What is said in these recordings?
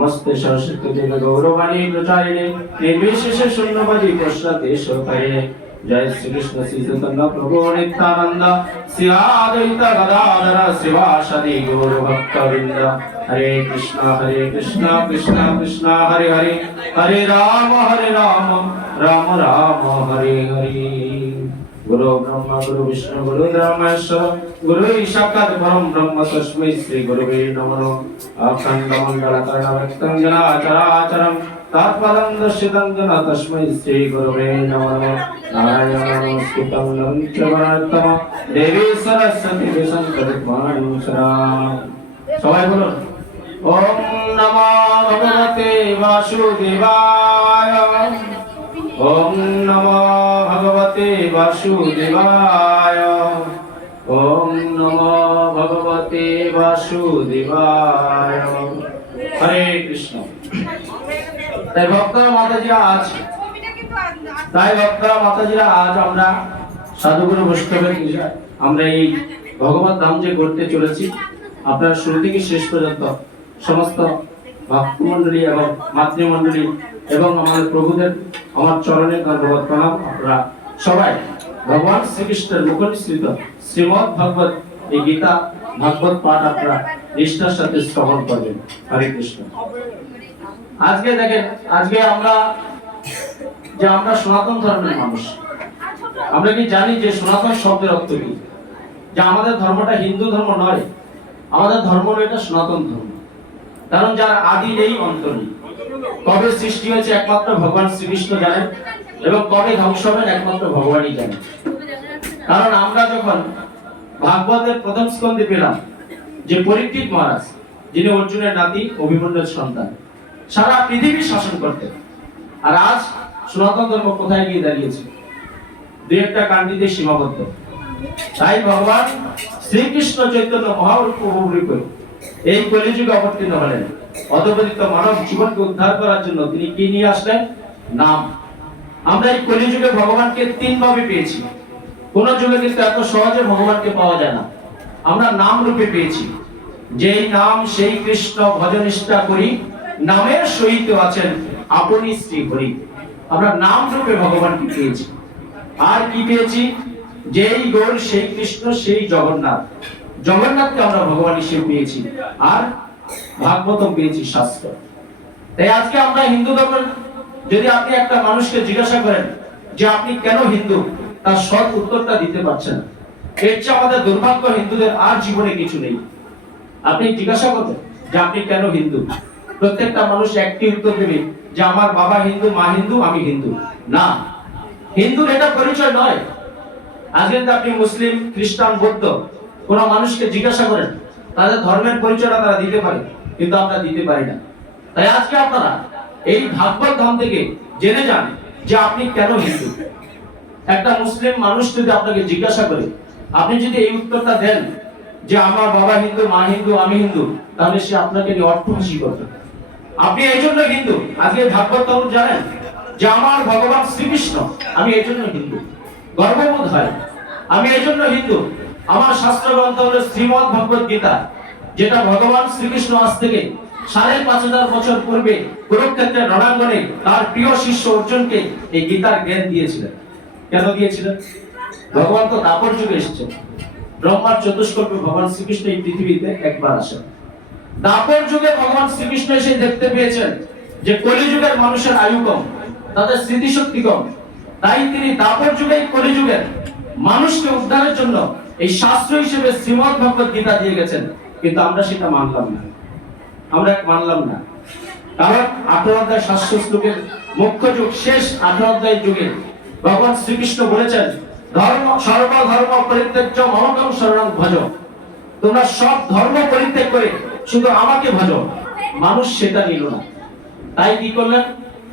ভক্তি বেদান্ত স্বামী নীতি নমিনে নমস্তে সরস্বতী দেবী গৌরবাণী প্রচারিণে। নির্বিশেষে শূন্যবাদী প্রশ্নতে শোকারিণে জয় শ্রীকৃষ্ণ শ্রী চৈতন্য প্রভু নিত্যানন্দ। শ্রী আদ্বৈত গদাধর শিবাসাদি গৌর ভক্ত বৃন্দ হরে কৃষ্ণ হরে কৃষ্ণ কৃষ্ণ কৃষ্ণ হরে হরে। রাম রাম রাম হরে হরে গুরু ব্রহ্মা, গুরু বিষ্ণু, গুরু ধর্মেশ্বর গুরু সাক্ষাৎ পরম ব্রহ্ম তস্मै শ্রী গুরুবে নমঃ। অখণ্ড মণ্ডল কর্ণভক্তং জনাচরাচরম তৎপদং দর্শিতং জন তস্मै শ্রী গুরুবে নমঃ। নারায়ণ নমস্কৃতং নন্ত্রবরতম দেবী সরস্বতী বিসন্তরিত্মানি শরণ সবাই বলুন, ওম নমো ভগবতে বাসুদেবায়। ওম নমো ভগবতে বাসুদেবায়। ওম নমো ভগবতে বাসুদেবায়। হরে কৃষ্ণ। তাই ভক্তরা মাতাজিরা আজ তাই ভক্তরা মাতাজিরা আজ আমরা সাধুগুরু বৈষ্ণবের আমরা এই ভগবত ধাম যে করতে চলেছি, আপনারা শুরু থেকে শেষ পর্যন্ত সমস্ত ভক্তমণ্ডলী এবং মাতৃমণ্ডলী এবং আমাদের প্রভুদের আমার চরণে ধন্যবাদ প্রণাম। আপনারা সবাই, ভগবান শ্রীকৃষ্ণের মুখনিসৃত শ্রীমদ ভগবত, এই গীতা ভাগবত পাঠ আপনারা নিষ্ঠার সাথে শ্রবণ করবেন। হরে কৃষ্ণ। আজকে দেখেন, আজকে আমরা যে আমরা সনাতন ধর্মের মানুষ, আমরা কি জানি যে সনাতন শব্দের অর্থ কি? যে আমাদের ধর্মটা হিন্দু ধর্ম নয়, আমাদের ধর্ম হলো এটা সনাতন ধর্ম। কারণ যার আদি নেই অন্ত নেই। কবে সৃষ্টি হয়েছে একমাত্র ভগবান শ্রীকৃষ্ণ জানেন? এবং কবে ধ্বংস হবেন একমাত্র ভগবানই জানেন কারণ আমরা যখন ভাগবতের প্রথম স্কন্ধে পেলাম যে পরীক্ষিত মহারাজ, যিনি অর্জুনের নাতি, অভিমন্যুর সন্তান, সারা পৃথিবী শাসন করতেন। আর আজ সনাতন ধর্ম কোথায় গিয়ে দাঁড়িয়েছে? দুই একটা কান্ডিতে সীমাবদ্ধ। তাই ভগবান শ্রীকৃষ্ণ চৈতন্য মহাপ্রভু এই কলিযুগে অবতীর্ণ হলেন। অধপতিত মানব জীবনকে উদ্ধার করার জন্য তিনি কি নিয়ে আসলেন? নাম। আমরা এই কলিযুগে ভগবানকে তিন ভাবে পেয়েছি। কোন যুগে কিন্তু এত সহজে ভগবানকে পাওয়া যায় না। আমরা নাম রূপে পেয়েছি। যেই নাম, সেই কৃষ্ণ ভজনিষ্ঠা করি, নামের সহিত আছেন আপনি শ্রী হরি। আমরা নাম রূপে ভগবানকে পেয়েছি। আর কি পেয়েছি? যেই গৌর, সেই কৃষ্ণ, সেই জগন্নাথ। জগন্নাথকে আমরা ভগবান হিসেবে পেয়েছি। আর ভাগবতম পেয়েছি শাস্ত্র। তাই আজকে আমরা হিন্দু ধর্ম যদি আপনি একটা মানুষকে জিজ্ঞাসা করেন যে আপনি কেন হিন্দু, তার সৎ উত্তরটা দিতে পারছেন। এর চেয়ে আমাদের দুর্ভাগ্য, হিন্দুদের আর জীবনে কিছু নেই। আপনি জিজ্ঞাসা করবেন যে আপনি কেন হিন্দু? প্রত্যেকটা মানুষ একটি উত্তর দেবে যে আমার বাবা হিন্দু, মা হিন্দু, আমি হিন্দু। না। হিন্দুর এটা পরিচয় নয়। আজকে আপনি মুসলিম, খ্রিস্টান, বৌদ্ধ কোন মানুষকে জিজ্ঞাসা করেন, তাদের ধর্মের পরিচয়টা তারা দিতে পারে, কিন্তু আমরা দিতে পারি না। তাই আজকে আপনারা এই ভাগবত ধাম থেকে জেনে যান যে আপনি কেন হিন্দু? একটা মুসলিম মানুষ যদি আপনাকে জিজ্ঞাসা করে, আপনি যদি এই উত্তরটা দেন যে আমার বাবা হিন্দু, মা হিন্দু, আমি হিন্দু, তাহলে সে আপনাকে নিয়ে অট্টহাসি করবে। আপনি এই জন্য হিন্দু। আজকে ভাগবত ধর্ম জানেন যে আমার ভগবান শ্রীকৃষ্ণ। আমি এই জন্য হিন্দু। গর্ববোধ হয়। আমি এই জন্য হিন্দু। আমার শাস্ত্র গ্রন্থ হলো শ্রীমদ ভগবত গীতা, যেটা ভগবান শ্রীকৃষ্ণ আজ থেকে সাড়ে পাঁচ হাজার বছর পূর্বে কুরুক্ষেত্রের রণাঙ্গনে তার প্রিয় শিষ্য অর্জুনকে এই গীতার জ্ঞান দিয়েছিলেন। কেন দিয়েছিলেন? ভগবান তো যুগে এসেছেন। ব্রহ্মার ভগবান শ্রীকৃষ্ণ এই পৃথিবীতে একবার আসেন। যুগে ভগবান শ্রীকৃষ্ণ এসে দেখতে পেয়েছেন যে কলিযুগের মানুষের আয়ু কম, তাদের স্মৃতিশক্তি কম। তাই তিনি দাপর যুগে কলিযুগের মানুষকে উদ্ধারের জন্য এই শাস্ত্র হিসেবে শ্রীমদ ভগবত গীতা দিয়ে গেছেন। কিন্তু আমরা সেটা মানলাম না। আমরা মানলাম না। কারণ আঠারো অধ্যায় শাস্ত্র শ্লোকের মুখ্য যুগ, শেষ আঠারো অধ্যায় যুগে ভগবান শ্রীকৃষ্ণ বলেছেন, ধর্ম, সর্বধর্ম পরিত্যাজ্য মমকম শরণং ভজ। তোমরা সব ধর্ম পরিত্যাগ করে শুধু আমাকে ভজো। মানুষ সেটা নিল না। তাই কি করলেন?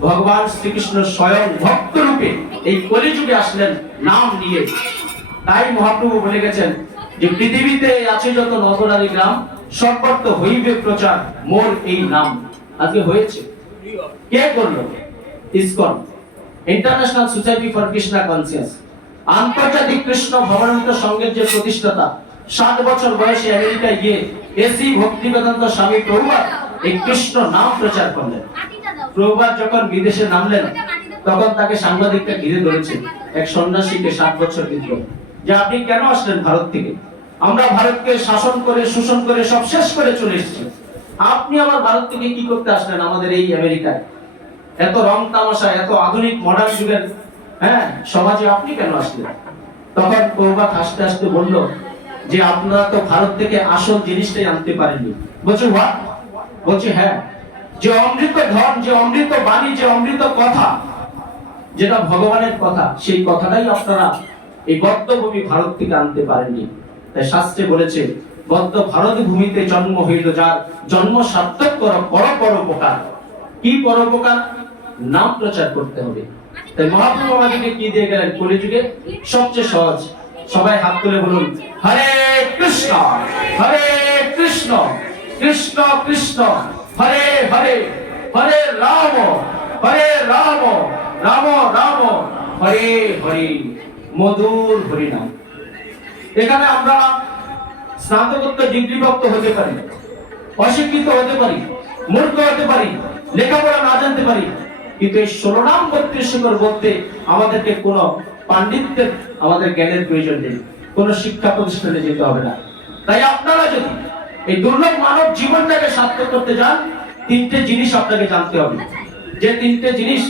ভগবান শ্রীকৃষ্ণ স্বয়ং ভক্ত রূপে এই কলিযুগে আসলেন নাম নিয়ে। তাই মহাপ্রভু বলে গেছেন যে, পৃথিবীতে আছে যত নগরারি গ্রাম সর্বত্র হইবে প্রচার, মোর এই নাম। আজকে হয়েছে। কে করল? ISKCON. International society for Krishna conscious আন্তর্জাতিক কৃষ্ণ ভবনান্ত সংঘের যে প্রতিষ্ঠাতা, সাত বছর বয়সে আমেরিকায় গিয়ে এসি ভক্তি বেদান্ত স্বামী এই কৃষ্ণ নাম প্রচার করলেন। যখন বিদেশে নামলেন, তখন তাকে সাংবাদিকরা ঘিরে ধরেছে। এক সন্ন্যাসীকে সাত বছর দিত যে আপনি কেন আসলেন ভারত থেকে? আমরা ভারতকে শাসন করে, শোষণ করে সব শেষ করে চলে এসেছি। আপনি আমার ভারত থেকে কি করতে আসলেন আমাদের এই আমেরিকায়? এত রং তামাশা, এত আধুনিক মডার্ন যুগের হ্যাঁ সমাজে আপনি কেন আসলেন? তখন প্রভাত হাসতে হাসতে বলল, যে আপনারা তো ভারত থেকে আসল জিনিসটাই আনতে পারেননি। বলছে হোয়াট বলছে হ্যাঁ যে অমৃত ধন, যে অমৃত বাণী, যে অমৃত কথা, যেটা ভগবানের কথা, সেই কথাটাই আপনারা এই বদ্ধভূমি ভারত থেকে আনতে পারেননি। তাই শাস্ত্রে বলেছে, বদ্ধ ভারত ভূমিতে জন্ম হইল যার জন্ম সার্থক কর পর পরোপকার কি পরোপকার নাম প্রচার করতে হবে। তাই মহাপ্রভু আমাদেরকে কি দিয়ে গেলেন? কলিযুগে সবচেয়ে সহজ। সবাই হাত তুলে বলুন, হরে কৃষ্ণ হরে কৃষ্ণ কৃষ্ণ কৃষ্ণ, হরে হরে হরে রাম হরে রাম রাম রাম, হরে হরে, মধুর হরিনাম। এখানে আমরা স্নাতকোত্তর ডিগ্রিপ্রাপ্ত হতে পারি, অশিক্ষিত হতে পারি, মূর্খ হতে পারি, লেখাপড়া না জানতে পারি, কিন্তু এই ষোলো নাম বত্রিশ শিখর বলতে আমাদেরকে কোনো পাণ্ডিত্যের, আমাদের জ্ঞানের প্রয়োজন নেই, কোনো শিক্ষা প্রতিষ্ঠানে যেতে হবে না। তাই আপনারা যদি এই দুর্লভ মানব জীবনটাকে সার্থক করতে যান তিনটে জিনিস আপনাকে জানতে হবে। যে তিনটে জিনিস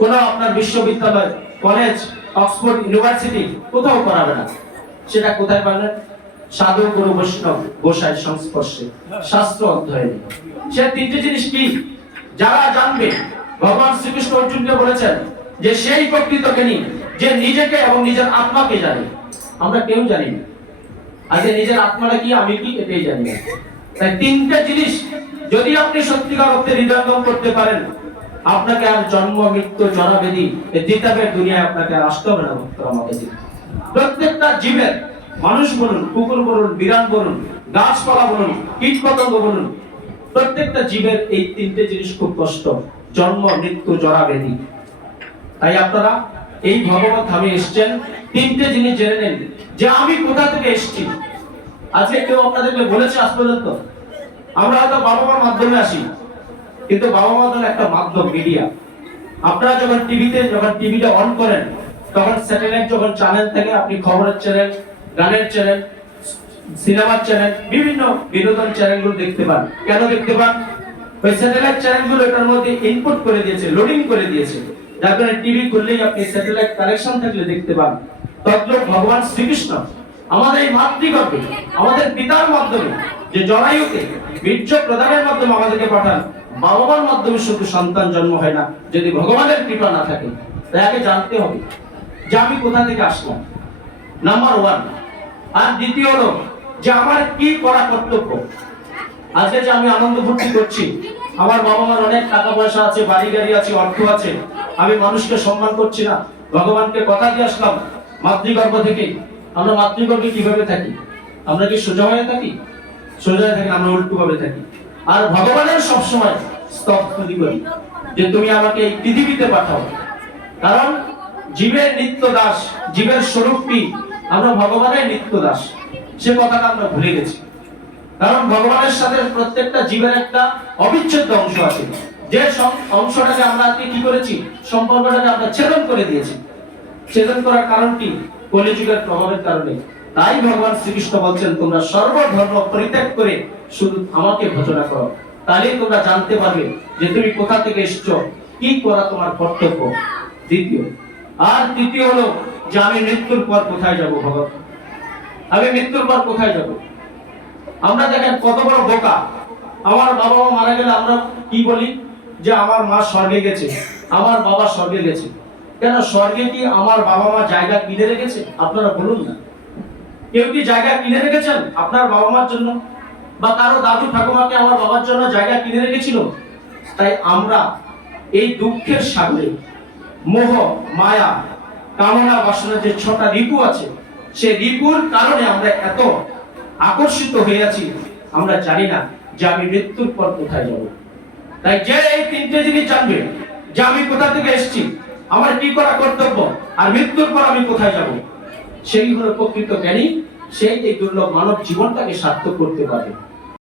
কোনো আপনার বিশ্ববিদ্যালয়, কলেজ, অক্সফোর্ড ইউনিভার্সিটি কোথাও করাবে না। সেটা কোথায় পাবেন সাধু গুরু বৈষ্ণব গোসাই সংস্পর্শে। শাস্ত্র অধ্যয়নে। সে তিনটে জিনিস কি? যারা জানবে, ভগবান শ্রীকৃষ্ণ অর্জুনকে বলেছেন যে সেই প্রকৃত জ্ঞানী, যে নিজেকে এবং নিজের আত্মাকে জানে। আমরা কেউ জানি না। আজকে নিজের আত্মাটা কি, আমি কি, এটাই জানি না। তাই তিনটে জিনিস যদি আপনি সত্যিকার অর্থে হৃদয়ঙ্গম করতে পারেন, আপনাকে আর জন্ম, মৃত্যু, জরাবেদি এই দ্বিতাবের দুনিয়ায় আপনাকে আর আসতে হবে না ভক্তরা আমাকে দিন প্রত্যেকটা জীবের মানুষ বলুন, কুকুর বলুন বিরান বলুন, গাছপালা বলুন কীট পতঙ্গ বলুন, প্রত্যেকটা জীবের এই তিনটে জিনিস খুব কষ্ট, জন্ম, মৃত্যু জরাবেদি তাই আপনারা এই ভগবত ধামে এসছেন, তিনটে জিনিস জেনে নেন, যে আমি কোথা থেকে এসেছি? আজকে কেউ আপনাদেরকে বলেছে আজ পর্যন্ত? আমরা হয়তো বাবা মার মাধ্যমে আসি, কিন্তু বাবা মা একটা মাধ্যম মিডিয়া আপনারা যখন টিভিতে যখন টিভিটা অন করেন তখন স্যাটেলাইট যখন চ্যানেল থেকে আপনি খবরের চ্যানেল গানের চ্যানেল সিনেমার চ্যানেল বিভিন্ন বিনোদন চ্যানেলগুলো দেখতে পান। কেন দেখতে পান? ওই স্যাটেলাইট চ্যানেলগুলো এটার মধ্যে ইনপুট করে দিয়েছে লোডিং করে দিয়েছে। যার কারণে টিভি খুললেই আপনি স্যাটেলাইট কানেকশন থাকলে দেখতে পান। তদ্রূপ ভগবান শ্রীকৃষ্ণ আমাদের এই মাতৃগর্ভে, আমাদের পিতার মাধ্যমে যে জরায়ুকে, বীর্য প্রদানের মাধ্যমে আমাদেরকে পাঠান বাবা মার মাধ্যমে শুধু সন্তান জন্ম হয় না, যদি ভগবানের কৃপা না থাকে। তাই আগে জানতে হবে যে আমি কোথা থেকে আসলাম? নাম্বার ওয়ান আর দ্বিতীয় হলো যে আমার কি করা কর্তব্য? আজকে যে আমি আনন্দ ফুর্তি করছি, আমার বাবা মার অনেক টাকা পয়সা আছে বাড়ি গাড়ি আছে, অর্থ আছে, আমি মানুষকে সম্মান করছি না। ভগবানকে কথা দিয়ে আসলাম, মাতৃগর্ভ থেকে আমরা মাতৃগর্ভে কীভাবে থাকি? আমরা কি সোজা হয়ে থাকি? সোজা হয়ে থাকি, আমরা উল্টো ভাবে থাকি। আর ভগবানের সবসময় স্তব্ধি করি যে তুমি আমাকে এই পৃথিবীতে পাঠাও। কারণ জীবের নিত্য দাস জীবের স্বরূপ, আমরা ভগবানের নিত্য দাস সে কথাটা আমরা ভুলে গেছি। কারণ ভগবানের সাথে প্রত্যেকটা জীবের একটা অবিচ্ছেদ্য অংশ আছে। যে অংশটাকে আমরা আজকে কি করেছি? সম্পর্কটাকে আমরা ছেদন করে দিয়েছি। ছেদন করার কারণ কি? কলিযুগের প্রভাবের কারণে। তাই ভগবান শ্রীকৃষ্ণ বলছেন, তোমরা সর্বধর্ম পরিত্যাগ করে শুধু আমাকে ভজনা করো। তাহলেই তোমরা জানতে পারবে যে তুমি কোথা থেকে এসছো? কি করা তোমার কর্তব্য? দ্বিতীয় আর তৃতীয় হলো যে আমি মৃত্যুর পর কোথায় যাব ভগবান আমি মৃত্যুর পর কোথায় যাব? আমরা দেখেন কত বড় বোকা। আমার বাবা মা মারা গেলে আমরা কি বলি? যে আমার মা স্বর্গে গেছে, আমার বাবা স্বর্গে গেছে। কেন স্বর্গে কি আমার বাবা মা জায়গা কিনে রেখেছে? আপনারা বলুন না। কেউ কি জায়গা কিনে রেখেছেন আপনার বাবা মার জন্য? বা কারও দাদু ঠাকুমাকে আমার বাবার জন্য জায়গা কিনে রেখেছিল? তাই আমরা এই দুঃখের সাগরে মোহ, মায়া, কামনা বাসনার যে ছটা রিপু আছে, সে রিপুর কারণে আমরা এত আকর্ষিত হয়ে আছি, আমরা জানি না যে আমি মৃত্যুর পর কোথায় যাব। তাই যে এই তিনটে জিনিস জানবে যে আমি কোথা থেকে এসেছি, আমার কি করা কর্তব্য, আর মৃত্যুর পর আমি কোথায় যাব, সেই হলো প্রকৃত জ্ঞানী, সেই এই দুর্লভ মানব জীবনটাকে সার্থক করতে পারবে